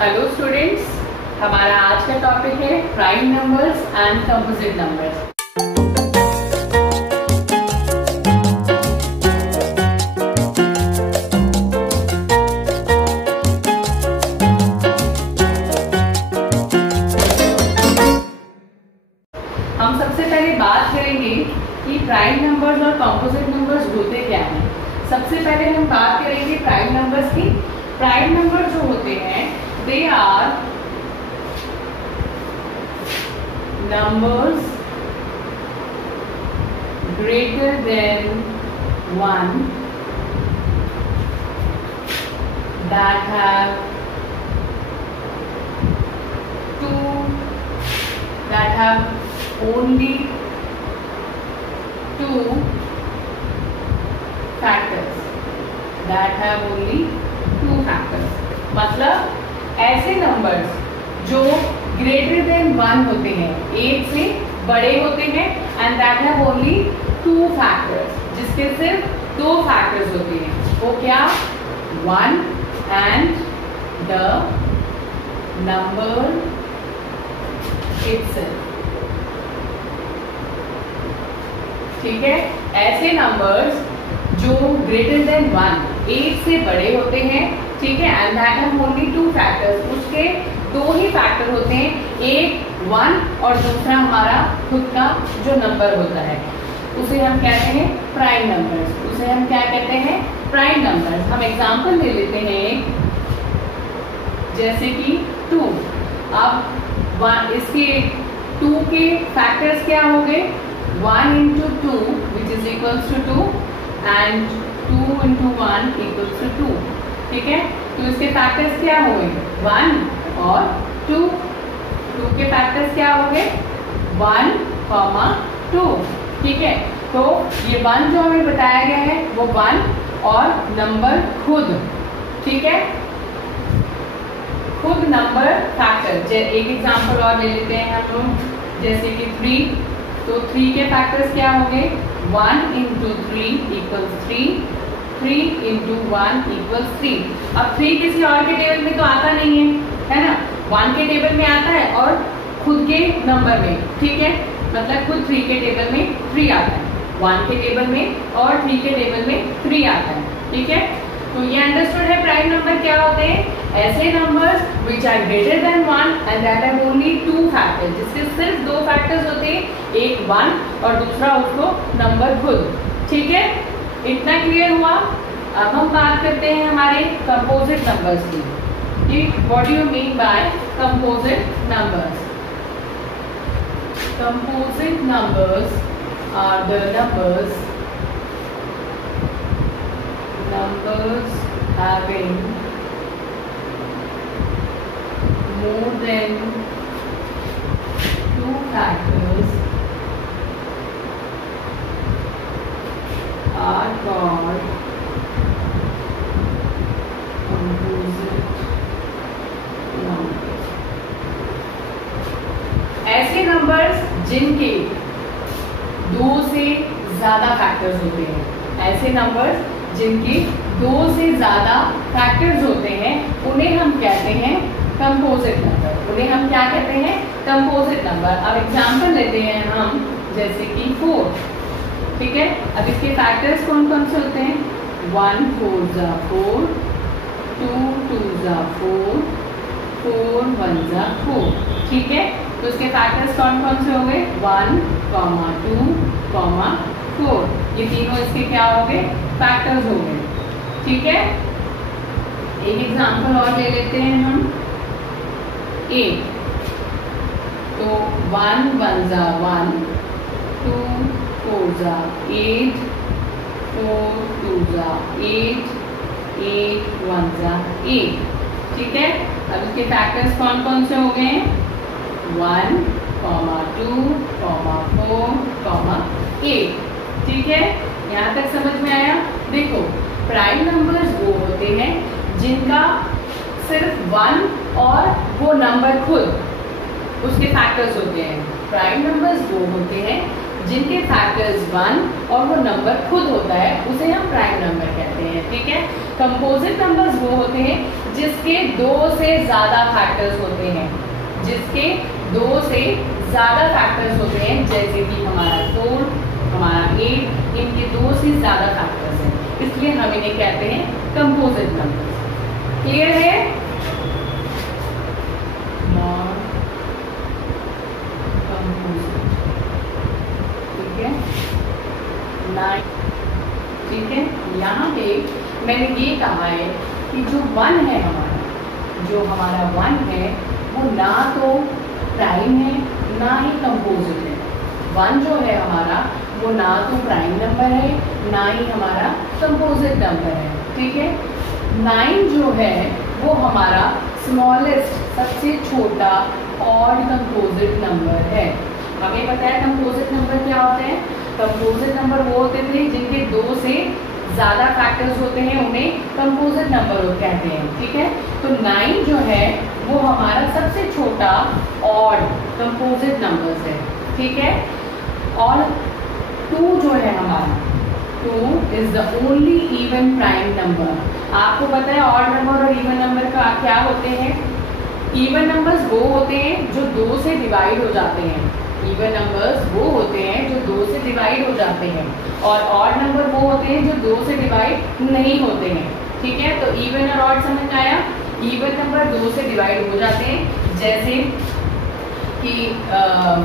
Hello students, हमारा आज का टॉपिक है prime numbers and composite numbers. हम सबसे पहले बात करेंगे कि प्राइम नंबर्स और कंपोजिट नंबर्स होते क्या हैं। सबसे पहले हम बात करेंगे प्राइम नंबर्स की। प्राइम नंबर जो होते हैं they are numbers greater than 1 that have only two factors मतलब ऐसे नंबर्स जो ग्रेटर देन 1 होते हैं, 1 से बड़े होते हैं, and that have only 2 factors, जिसके सिर्फ 2 फैक्टर्स होते हैं। वो क्या? 1 एंड द नंबर इटसेल्फ। ठीक है, ऐसे नंबर्स जो ग्रेटर देन 1, 1 से बड़े होते हैं, ठीक है, and that have only 2 factors, उसके 2 ही फैक्टर होते हैं, एक 1 और दूसरा हमारा खुद का जो नंबर होता है, उसे हम कहते हैं प्राइम नंबर्स। उसे हम क्या कहते हैं? Prime numbers. हम एग्जांपल ले लेते हैं, जैसे कि 2। अब इसके 2 के फैक्टर्स क्या हो गए? 1 into 2 which is equals to 2 and 2 into 1 equals to 2। ठीक है, तो इसके फैक्टर्स क्या हो गए? 1 और 2। 2 के फैक्टर्स क्या हो गए? 1, 2। ठीक है, तो ये 1 जो हमें बताया गया है वो 1 और नंबर खुद, ठीक है, खुद नंबर फैक्टर। एक एग्जांपल और ले लेते हैं हम लोग, जैसे कि 3। तो 3 के फैक्टर्स क्या हो गए? 1 into 3 equals 3, 3 into 1 equals 3। अब 3 किसी और के टेबल में तो आता नहीं है ना, 1 के टेबल में आता है और खुद के नंबर में, ठीक है, मतलब खुद 3 के टेबल में 3 आता है, 1 के टेबल में और 3 के टेबल में 3 आता है। ठीक है, तो ये अंडरस्टूड है प्राइम नंबर क्या होते हैं? ऐसे numbers which are greater than 1 and that have only 2 factors, जिसके सिर्फ 2 फैक्टर्स होते हैं, एक 1 और दूसरा उसको नंबर खुद। ठीक है, इतना क्लियर हुआ। अब हम बात करते हैं हमारे कंपोजिट नंबर्स की। What do you mean by composite numbers? Composite numbers are the numbers having more than 2 factors are called composite numbers। ऐसे नंबर्स जिनके 2 से ज्यादा फैक्टर्स होते हैं, ऐसे नंबर्स जिनके 2 से ज्यादा फैक्टर्स होते हैं, उन्हें हम कहते हैं कंपोजिट नंबर। उन्हें हम क्या कहते हैं? Composite number. अब एग्जांपल लेते हैं हम, जैसे कि 4। ठीक है, अब इसके फैक्टर्स कौन कौन से होते हैं? 1 4 जा 4, 2 2 जा 4, 4 1 जा 4। ठीक है, तो इसके फैक्टर्स कौन कौन से हो गए? 1, 2, 4। ये तीनों इसके क्या हो गए? फैक्टर्स हो गए। ठीक है, एक एग्जांपल और ले लेते हैं हम, 8। तो 1 1 जा 1, 2 4 जा 8, 4 2 जा 8, 8 1 जा 8। ठीक है, अब इसके फैक्टर्स कौन कौन से हो गए? 1, 2, 4, 8। ठीक है, यहाँ तक समझ में आया? देखो, प्राइम नंबर्स वो होते हैं जिनका सिर्फ 1 और वो नंबर खुद, उसके फैक्टर्स होते हैं। प्राइम नंबर्स वो होते हैं जिनके फैक्टर्स 1 और वो नंबर खुद होता है उसे हम प्राइम नंबर कहते हैं। ठीक है, कंपोजिट नंबर्स वो होते हैं जिसके 2 से ज्यादा फैक्टर्स होते हैं, जिसके 2 से ज्यादा फैक्टर्स होते हैं, जैसे कि हमारा 4, हमारा 8, इनके 2 से ज्यादा फैक्टर्स हैं, इसलिए हम इन्हें कहते हैं कंपोजिट नंबर्स। क्लियर है? ठीक है, यहाँ पे मैंने ये कहा है कि जो 1 है हमारा, जो हमारा 1 है वो ना तो प्राइम है ना ही कंपोजिट है। 1 जो है हमारा वो ना तो प्राइम नंबर है ना ही हमारा कंपोजिट नंबर है। ठीक है, 9 जो है वो हमारा स्मॉलेस्ट, सबसे छोटा ऑड कंपोजिट नंबर है। हमें पता है कंपोजिट नंबर क्या होते हैं। कंपोजिट नंबर वो होते थे जिनके 2 से ज्यादा फैक्टर्स होते हैं, उन्हें कंपोजिट नंबर कहते हैं। ठीक है, तो 9 जो है वो हमारा सबसे छोटा ऑड कंपोजिट नंबर्स है। ठीक है, और 2 जो है हमारा, 2 is the only even prime number. आपको पता है ऑड नंबर और इवन नंबर का क्या होते हैं। इवन नंबर्स वो होते हैं जो 2 से डिवाइड हो जाते हैं। इवन नंबर्स वो होते हैं जो 2 से डिवाइड हो जाते हैं, और ऑड नंबर वो होते हैं जो 2 से डिवाइड नहीं होते हैं। ठीक है, तो इवन और ऑड समझ आया। इवन नंबर 2 से डिवाइड हो जाते हैं, जैसे कि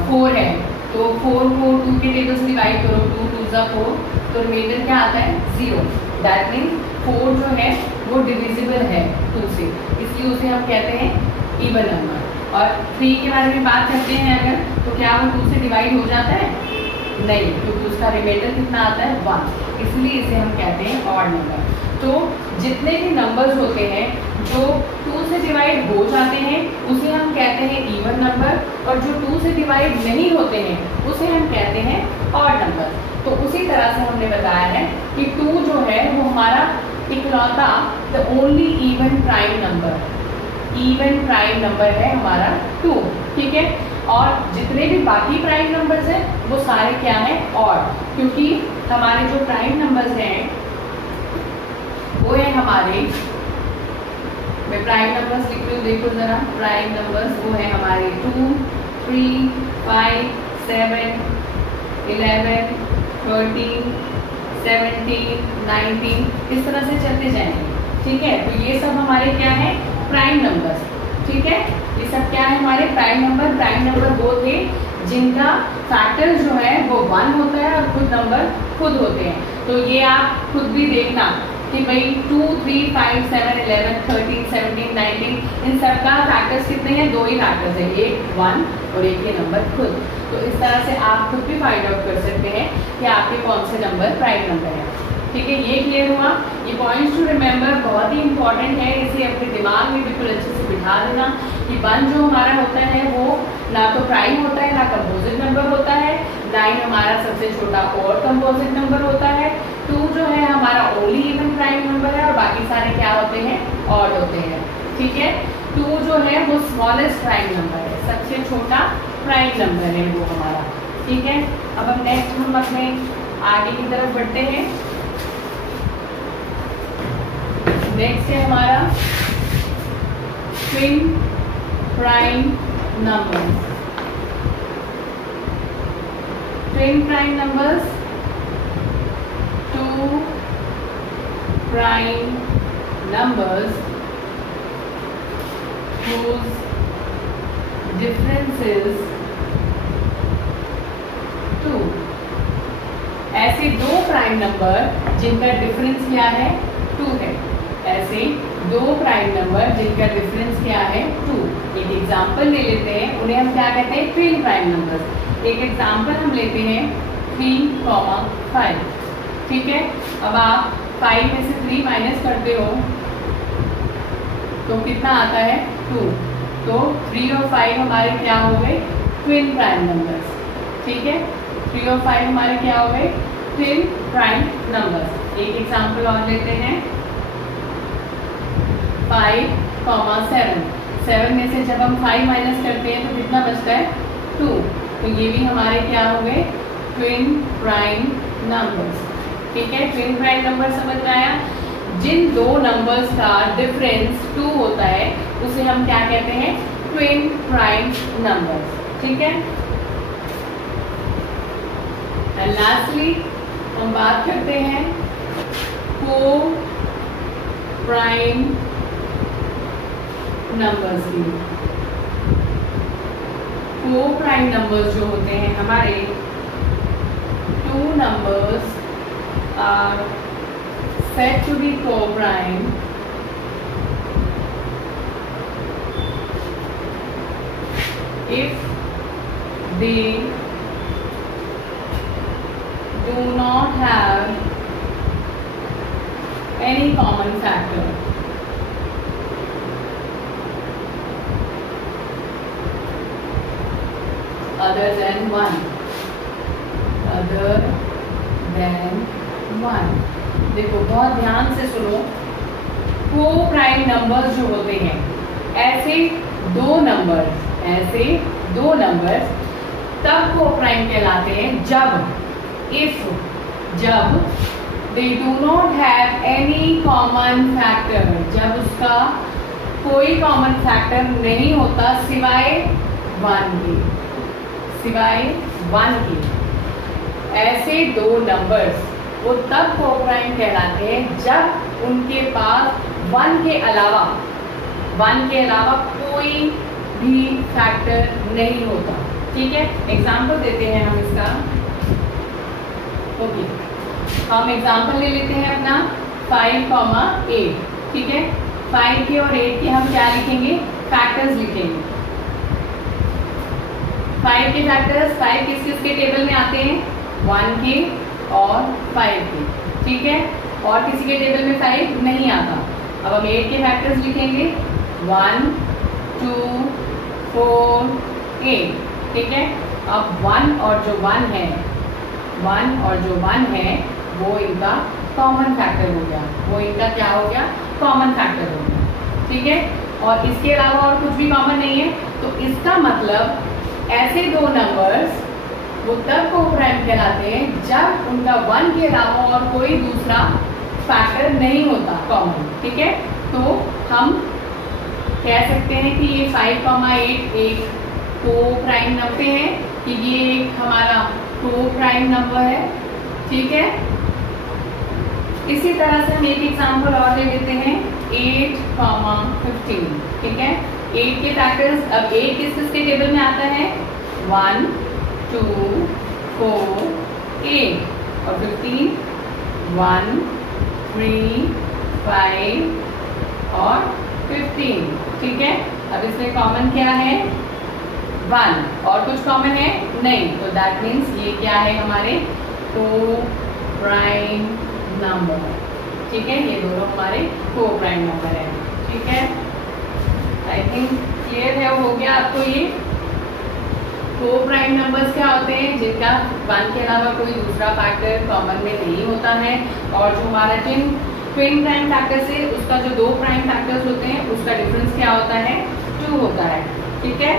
4 है तो 4 को 2 के टेबल से डिवाइड करो, 2 2 जा 4, तो रिमाइंडर क्या आता है 0। दैट मीन्स 4 जो है वो डिविजिबल है 2 से, इसलिए उसे हम कहते हैं इवन नंबर। और 3 के बारे में बात करते हैं अगर, तो क्या वो 2 से डिवाइड हो जाता है? नहीं, क्योंकि उसका रिमाइंडर कितना आता है 1, इसलिए इसे हम कहते हैं ऑड नंबर। तो जितने भी नंबर्स होते हैं जो 2 से डिवाइड हो जाते हैं उसे हम कहते हैं इवन नंबर, और जो 2 से डिवाइड नहीं होते हैं उसे हम कहते हैं ऑड नंबर। तो उसी तरह से हमने बताया है कि 2 जो है वो हमारा इकलौता the only even prime number, even prime number है हमारा 2। ठीक है, और जितने भी बाकी प्राइम नंबर्स हैं वो सारे क्या हैं? ऑड, क्योंकि हमारे जो प्राइम नंबर्स हैं वो है हमारे, मैं प्राइम नंबर्स लिख रही हूँ, देखो जरा, प्राइम नंबर्स वो है हमारे 2, 3, 5, 7, 11, 13, 17, 19, इस तरह से चलते जाएंगे। ठीक है, तो ये सब हमारे क्या है? Prime numbers. ठीक है, ये सब क्या है? हमारे प्राइम नंबर। प्राइम नंबर वो थे जिनका फैक्टर जो है वो 1 होता है और खुद नंबर खुद होते हैं। तो ये आप खुद भी देखना कि भाई 2, 3, 5, 7, 11, 13, 17, 19 इन सब का फैक्टर्स कितने हैं? 2 ही फैक्टर्स हैं, एक 1 और एक ये नंबर खुद। तो इस तरह से आप खुद भी फाइंड आउट कर सकते हैं कि आपके कौन से नंबर प्राइम नंबर है। ठीक है, ये क्लियर हुआ। ये पॉइंट्स टू रिमेंबर बहुत ही इंपॉर्टेंट है, इसे अपने दिमाग में बिल्कुल अच्छे से बिठा देना कि 1 जो हमारा होता है वो ना तो प्राइम होता है ना कंपोजिट नंबर होता है। 9 हमारा सबसे छोटा और कंपोजिट नंबर होता है। 2 जो है हमारा ओनली इवन प्राइम नंबर है, और बाकी सारे क्या होते हैं? ऑड होते हैं। ठीक है, 2 जो है वो स्मॉलेस्ट प्राइम नंबर है, सबसे छोटा प्राइम नंबर है वो हमारा। ठीक है, अब हम नेक्स्ट हम अपने आगे की तरफ बढ़ते हैं। नेक्स्ट है हमारा twin prime numbers. Twin prime numbers, 2 prime numbers whose difference is 2। ऐसे 2 प्राइम नंबर जिनका डिफरेंस क्या है? 2 है। ऐसे 2 प्राइम नंबर जिनका डिफरेंस क्या है? 2। एक एग्जांपल ले लेते हैं, उन्हें हम क्या कहते हैं? Twin prime numbers. एक एग्जांपल हम लेते हैं 3, 5। ठीक है, अब आप 5 में से 3 माइनस करते हो तो कितना आता है? 2। तो 3 और 5 हमारे क्या हो गए? Twin prime numbers. ठीक है, 3 और 5 हमारे क्या हो गए? Twin prime numbers. एक एग्जांपल और लेते हैं 5, 7। 7 में से जब हम 5 माइनस करते हैं तो कितना बचता है? 2। तो ये भी हमारे क्या हो गए? Twin prime numbers. ठीक है, ट्विन प्राइम नंबर समझ में आया। जिन दो नंबर्स का डिफरेंस 2 होता है उसे हम क्या कहते हैं, ट्विन प्राइम नंबर्स। ठीक है, एंड लास्टली हम बात करते हैं को प्राइम नंबर्स की। को प्राइम नंबर्स जो होते हैं हमारे, 2 numbers are said to be co-prime if they do not have any common factor. Other than 1. Other than 1. देखो बहुत ध्यान से सुनो, को प्राइम नंबर्स जो होते हैं, ऐसे दो नंबर्स तब को प्राइम कहलाते हैं जब they do not have any common factor, जब उसका कोई कॉमन फैक्टर नहीं होता सिवाय 1 के। ऐसे दो नंबर्स वो तब को-प्राइम कहलाते हैं जब उनके पास 1 के अलावा कोई भी फैक्टर नहीं होता। ठीक है, एग्जाम्पल देते हैं हम इसका। ओके, हम एग्जाम्पल ले लेते हैं अपना 5, 8। ठीक है, 5 के और 8 के हम क्या लिखेंगे, फैक्टर्स लिखेंगे। 5 के फैक्टर्स, 5 किस किस के टेबल में आते हैं, 1 के और 5 के। ठीक है, और किसी के टेबल में 5 नहीं आता। अब हम 8 के फैक्टर्स लिखेंगे, 1, 2, 4, 8। ठीक है, अब 1 और जो 1 है वो इनका कॉमन फैक्टर हो गया, वो इनका क्या हो गया, कॉमन फैक्टर हो गया। ठीक है, और इसके अलावा और कुछ भी कॉमन नहीं है, तो इसका मतलब ऐसे दो नंबर्स वो तब को-प्राइम कहलाते हैं जब उनका 1 के अलावा और कोई दूसरा फैक्टर नहीं होता कॉमन। ठीक है, तो हम कह सकते हैं कि ये 5, 8 एक को-प्राइम नंबर है, कि ये एक हमारा को-प्राइम नंबर है। ठीक है, इसी तरह से हम एक एग्जाम्पल और ले लेते हैं, 8, 15। ठीक है, 8 के फैक्टर्स, अब 8 किस किस के टेबल में आता है, 1, 2, 4, 8, और 15, 1, 3, 5 और 15। ठीक है, अब इसमें कॉमन क्या है, 1, और कुछ कॉमन है नहीं, तो दैट मीन्स ये क्या है, हमारे को-प्राइम नंबर। ठीक है, ये दोनों हमारे को-प्राइम नंबर है। ठीक है, आई थिंक क्लियर है, हो गया आपको। ये को-प्राइम नंबर्स क्या होते हैं, जिनका 1 के अलावा कोई दूसरा फैक्टर कॉमन में नहीं होता है, और जो हमारा ट्विन प्राइम फैक्टर से उसका जो 2 प्राइम फैक्टर्स होते हैं उसका डिफरेंस क्या होता है, 2 होता है। ठीक है,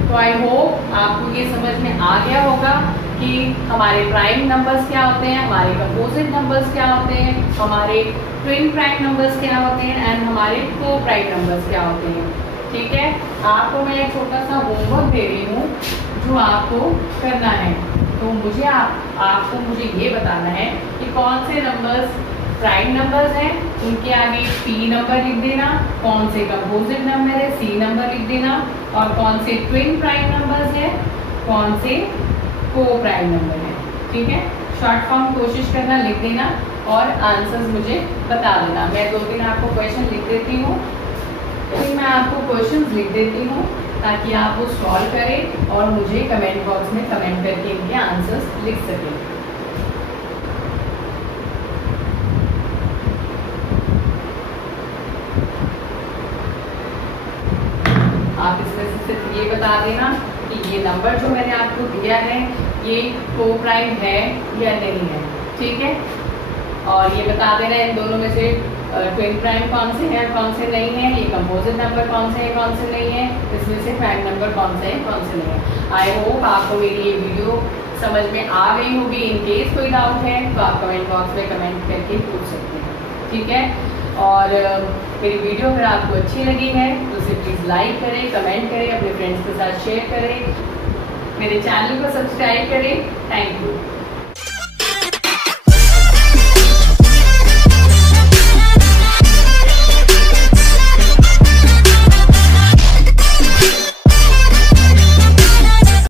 तो आई होप आपको ये समझ में आ गया होगा कि हमारे प्राइम नंबर्स क्या होते हैं, हमारे कंपोजिट नंबर्स क्या होते हैं, हमारे ट्विन प्राइम नंबर्स क्या होते हैं, एंड हमारे को प्राइम नंबर्स क्या होते हैं। ठीक है, आपको मैं एक छोटा सा होमवर्क दे रही हूँ जो आपको करना है। तो आपको मुझे ये बताना है कि कौन से नंबर्स प्राइम नंबर्स हैं, उनके आगे P नंबर लिख देना, कौन से कंपोजिट नंबर है C नंबर लिख देना, और कौन से ट्विन प्राइम नंबर्स है, कौन से को प्राइम नंबर है। ठीक है, शॉर्ट फॉर्म कोशिश करना, लिख देना और आंसर्स मुझे बता देना। मैं 2-3 आपको क्वेश्चन लिख देती हूँ, फिर मैं आपको क्वेश्चंस लिख देती हूँ ताकि आप वो सॉल्व करें और मुझे कमेंट बॉक्स में कमेंट करके इनके आंसर्स लिख सकें। आप इसमें से सिर्फ ये बता देना कि ये नंबर जो मैंने आपको दिया है ये को-प्राइम है या नहीं है। ठीक है, और ये बता देना इन दोनों में से ट्विन प्राइम कौन से हैं, कौन से नहीं है, ये कंपोजिट नंबर कौन से हैं, कौन से नहीं है, इसमें से प्राइम नंबर कौन से हैं, कौन से नहीं है। आई होप आपको मेरी ये वीडियो समझ में आ गई होगी। इन केस कोई डाउट है तो आप कमेंट बॉक्स में कमेंट करके पूछ सकते हैं, ठीक है। और मेरी वीडियो अगर आपको अच्छी लगी है तो उसे प्लीज़ लाइक करें, कमेंट करें, अपने फ्रेंड्स के साथ शेयर करें, मेरे चैनल को सब्सक्राइब करें। Thank you.